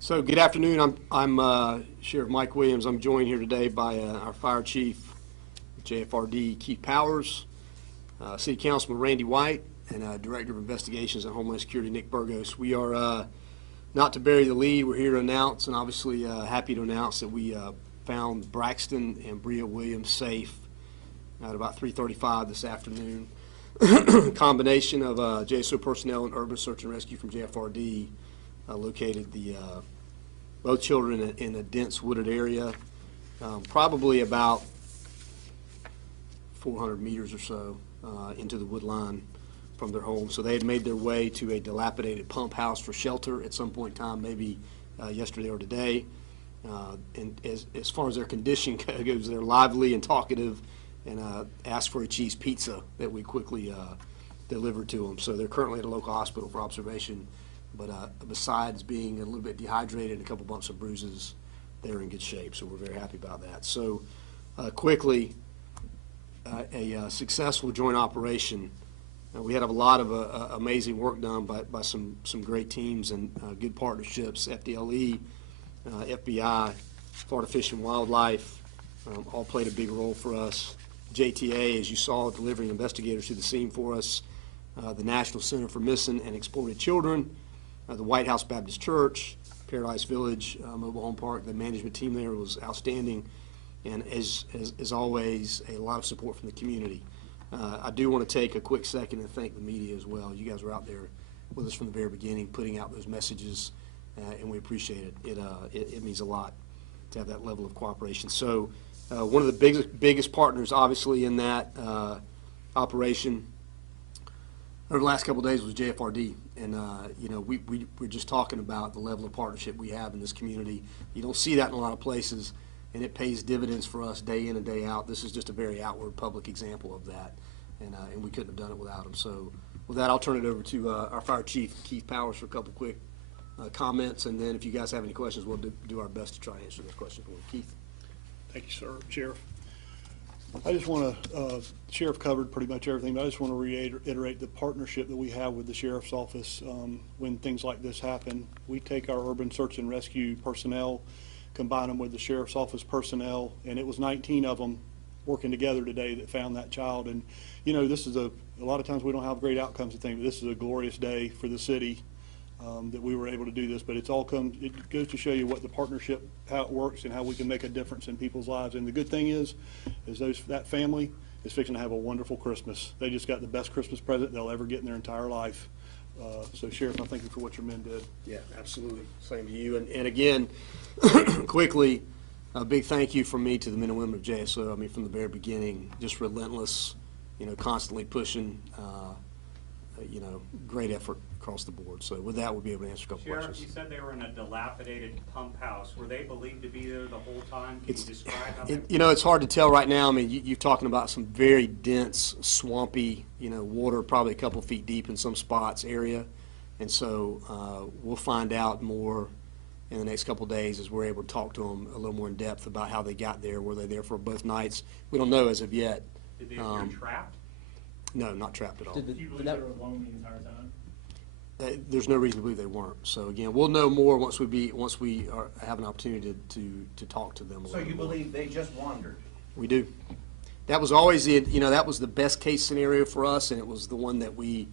So good afternoon. I'm Sheriff Mike Williams. I'm joined here today by our Fire Chief, JFRD Keith Powers, City Councilman Randy White, and Director of Investigations and Homeland Security Nick Burgos. We are not to bury the lead. We're here to announce, and obviously happy to announce that we found Braxton and Bria Williams safe at about 3:35 this afternoon. Combination of JSO personnel and urban search and rescue from JFRD located both children in a dense wooded area, probably about 400 meters or so into the wood line from their home. So they had made their way to a dilapidated pump house for shelter at some point in time, maybe yesterday or today. And as far as their condition goes, they're lively and talkative, and asked for a cheese pizza that we quickly delivered to them. So they're currently at a local hospital for observation. But besides being a little bit dehydrated and a couple bumps of bruises, they're in good shape. So we're very happy about that. So quickly, a successful joint operation. We had a lot of amazing work done by some great teams and good partnerships. FDLE, FBI, Florida Fish and Wildlife all played a big role for us. JTA, as you saw, delivering investigators to the scene for us. The National Center for Missing and Exploited Children. The White House Baptist Church, Paradise Village Mobile Home Park, the management team there was outstanding, and as always, a lot of support from the community. I do want to take a quick second and thank the media as well. You guys were out there with us from the very beginning, putting out those messages, and we appreciate it. It means a lot to have that level of cooperation. So one of the biggest partners, obviously, in that operation over the last couple of days was JFRD. And, you know, we're just talking about the level of partnership we have in this community. You don't see that in a lot of places, and it pays dividends for us day in and day out. This is just a very outward public example of that, and we couldn't have done it without them. So with that, I'll turn it over to our Fire Chief, Keith Powers, for a couple quick comments, and then if you guys have any questions, we'll do our best to try to answer those questions for you. Keith. Thank you, sir. Sheriff. I just want to, Sheriff covered pretty much everything, but I just want to reiterate the partnership that we have with the Sheriff's Office when things like this happen. We take our urban search and rescue personnel, combine them with the Sheriff's Office personnel, and it was 19 of them working together today that found that child. And, you know, this is a lot of times we don't have great outcomes and things, but this is a glorious day for the city that we were able to do this. But it goes to show you what the partnership, how it works, and how we can make a difference in people's lives. And the good thing is that family is fixing to have a wonderful Christmas. They just got the best Christmas present they'll ever get in their entire life. So, Sheriff, I thank you for what your men did. Yeah, absolutely. Same to you. And again, quickly, a big thank you from me to the men and women of JSO. I mean, from the very beginning, just relentless, you know, constantly pushing, you know, great effort across the board. So with that, we'll be able to answer a couple Sheriff, questions. you said they were in a dilapidated pump house. Were they believed to be there the whole time? Can you describe how You know, it's hard to tell right now. I mean, you're talking about some very dense, swampy, you know, water probably a couple feet deep in some spots area. And so we'll find out more in the next couple of days as we're able to talk to them a little more in depth about how they got there. Were they there for both nights? We don't know as of yet. Did they appear trapped? No, not trapped at all. Do you believe they were alone the entire time? There's no reason to believe they weren't. So again, we'll know more once we have an opportunity to talk to them. So you believe they just wandered? We do. That was always that was the best case scenario for us, and it was the one that we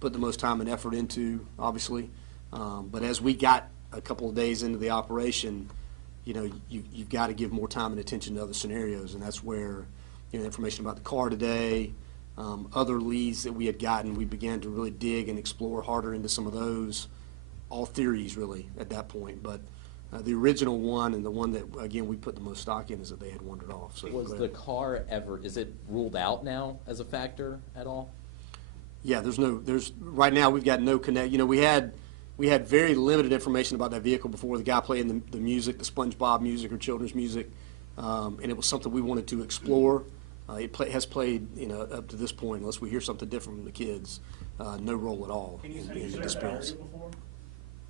put the most time and effort into, obviously. But as we got a couple of days into the operation, you know, you've got to give more time and attention to other scenarios, and that's where, you know, information about the car today. Other leads that we had gotten, we began to really dig and explore harder into some of those, all theories really at that point. But the original one and the one that, again, we put the most stock in is that they had wandered off. So was the car ever, is it ruled out now as a factor at all? Yeah, right now we've got no connect. You know, we had very limited information about that vehicle before. The guy playing the music, the SpongeBob music or children's music, and it was something we wanted to explore. It has played, you know, up to this point, unless we hear something different from the kids, no role at all in the disappearance.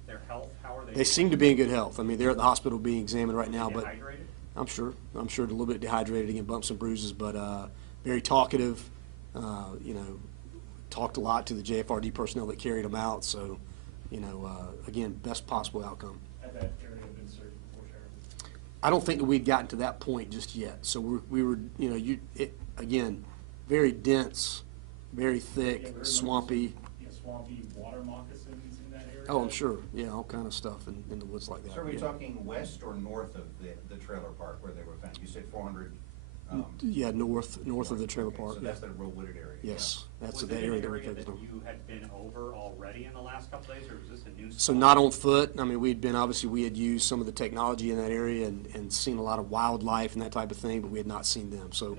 Their health, how are they? They seem to be in good health. I mean, they're at the hospital being examined right now, but Dehydrated? I'm sure a little bit dehydrated, again, bumps and bruises, but very talkative. You know, talked a lot to the JFRD personnel that carried them out. So, you know, again, best possible outcome. had that area been searched before, Sheriff? I don't think that we'd gotten to that point just yet. So we were, you know, again, very dense, very thick, Yeah, very swampy. Yeah, swampy water moccasins in that area? Oh, I'm sure. Yeah, all kind of stuff in the woods like that. So are we yeah. talking west or north of the trailer park where they were found? You said 400. Yeah, north of the trailer Okay, park. So yeah. that's the real wooded area. Yes, that's Was the it an area that we area focused that on. you had been over already in the last couple days, or was this a new spot? So not on foot. I mean, obviously we had used some of the technology in that area and seen a lot of wildlife and that type of thing, but we had not seen them. So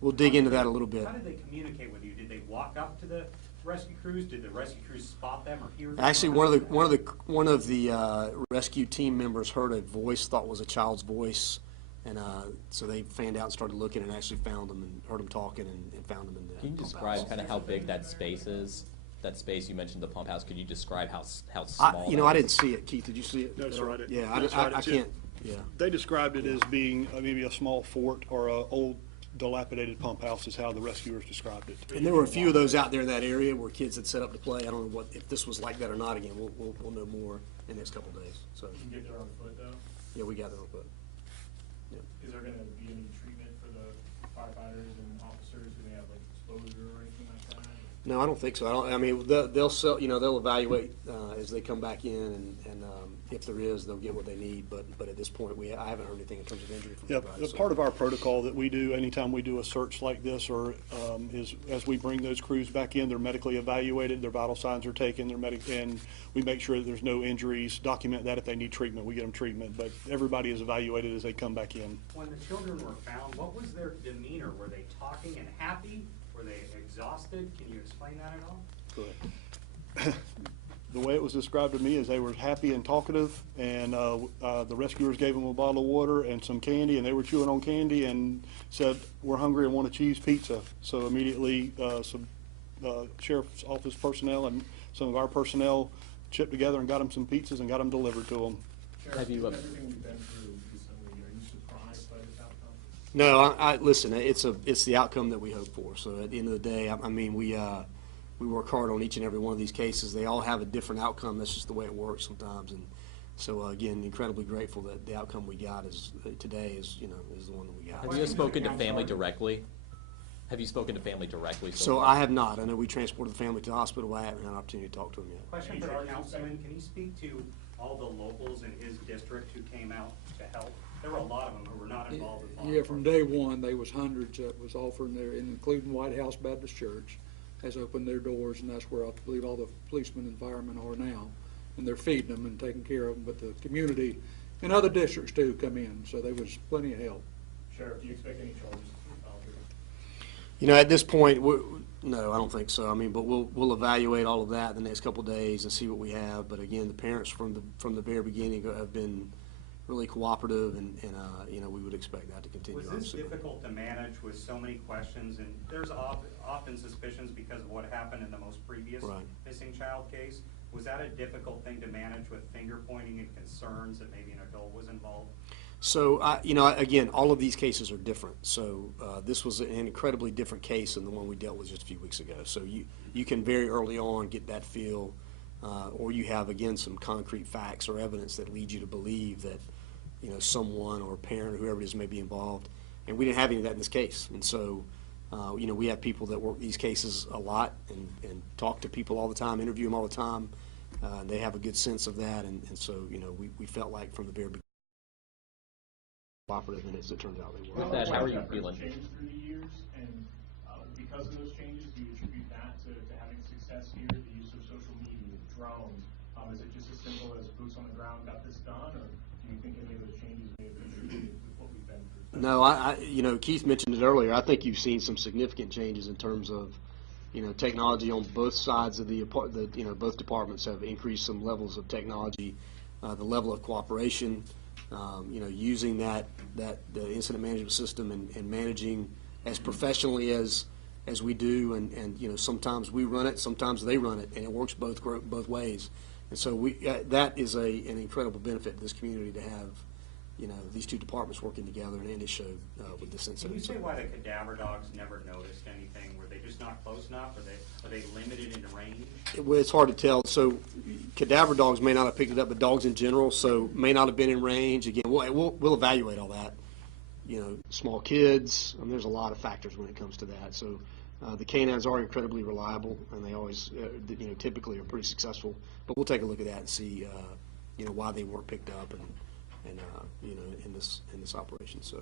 we'll dig into that a little bit. How did they communicate with you? Did they walk up to the rescue crews? Did the rescue crews spot them or hear them? Actually, one of the rescue team members heard a voice, thought was a child's voice, and so they fanned out and started looking and actually found them and heard them talking and found them in the. Can you pump describe house. kind of how big that space is? That space, you mentioned the pump house, could you describe how small You know, that I is? didn't see it. Keith, did you see it? No, sir, I didn't. Yeah, No, sir, I I didn't see can't. it. Yeah. They described it as being maybe a small fort or a old dilapidated pump house is how the rescuers described it. And there were a few of those out there in that area where kids had set up to play. I don't know if this was like that or not. Again, we'll know more in the next couple of days. So You can get there on foot, though? yeah, we got there on foot. Is there gonna be any treatment for the firefighters and officers who may have like exposure or anything like that? No, I don't think so. I mean, they'll sell. You know, they'll evaluate as they come back in, and if there is, they'll get what they need. But at this point, I haven't heard anything in terms of injury from Yeah, anybody. So. part of our protocol that we do anytime we do a search like this or is as we bring those crews back in, they're medically evaluated, their vital signs are taken, and we make sure that there's no injuries, document that if they need treatment, we get them treatment. But everybody is evaluated as they come back in. When the children were found, what was their demeanor? Were they talking and happy? Were they exhausted? Can you explain that at all? Correct. The way it was described to me is they were happy and talkative, and the rescuers gave them a bottle of water and some candy, and they were chewing on candy and said, "We're hungry and want a cheese pizza." So immediately, some sheriff's office personnel and some of our personnel chipped together and got them some pizzas and got them delivered to them. Sheriff, Have you, with everything we've been through recently, are you surprised by this outcome? No, I listen. It's the outcome that we hope for. So at the end of the day, I mean, we work hard on each and every one of these cases. They all have a different outcome. That's just the way it works sometimes. And so again, incredibly grateful that the outcome we got today is the one that we got. Have you spoken to family directly? Have you spoken to family directly? So far? I have not. I know we transported the family to the hospital. I haven't had an opportunity to talk to them yet. Question for the councilman, can you speak to all the locals in his district who came out to help? There were a lot of them who were not involved with law Yeah, from day one, there was hundreds that was offering there, including White House Baptist Church has opened their doors, and that's where I believe all the policemen and firemen are now. And they're feeding them and taking care of them, but the community and other districts too come in, so there was plenty of help. Sheriff, do you expect any charges to be filed here? You know, at this point, no, I don't think so. I mean, but we'll evaluate all of that the next couple of days and see what we have. But again, the parents from the very beginning have been really cooperative, and we would expect that to continue. Was this obviously. difficult to manage with so many questions? And there's often suspicions because of what happened in the most previous Right. missing child case. Was that a difficult thing to manage with finger pointing and concerns that maybe an adult was involved? So, again, all of these cases are different. So this was an incredibly different case than the one we dealt with just a few weeks ago. So you can very early on get that feel, or you have, again, some concrete facts or evidence that lead you to believe that, someone or a parent or whoever it is may be involved. And we didn't have any of that in this case. And so, we have people that work these cases a lot and talk to people all the time, interview them all the time. They have a good sense of that. And so, we felt like from the very beginning, cooperative, and as it turns out they were. With that, how are you Efforts feeling? changed through the years, and because of those changes, do you attribute that to having success here, the use of social media, drones? Is it just as simple as boots on the ground got this done, or do you think any of those changes may have contributed with what we've been through? No, Keith mentioned it earlier. I think you've seen some significant changes in terms of, technology on both sides of both departments have increased some levels of technology, the level of cooperation, using the incident management system and managing as professionally as we do, and sometimes we run it, sometimes they run it, and it works both ways. And so that is an incredible benefit to this community to have, these two departments working together, and it showed with this Can incident. you say why the cadaver dogs never noticed anything? Were they just not close enough? Are they limited in range? Well, it's hard to tell. So cadaver dogs may not have picked it up, but dogs in general, so may not have been in range. Again, we'll evaluate all that. You know, small kids, there's a lot of factors when it comes to that. So the canines are incredibly reliable, and they always, typically are pretty successful. But we'll take a look at that and see, why they weren't picked up and in this operation. So.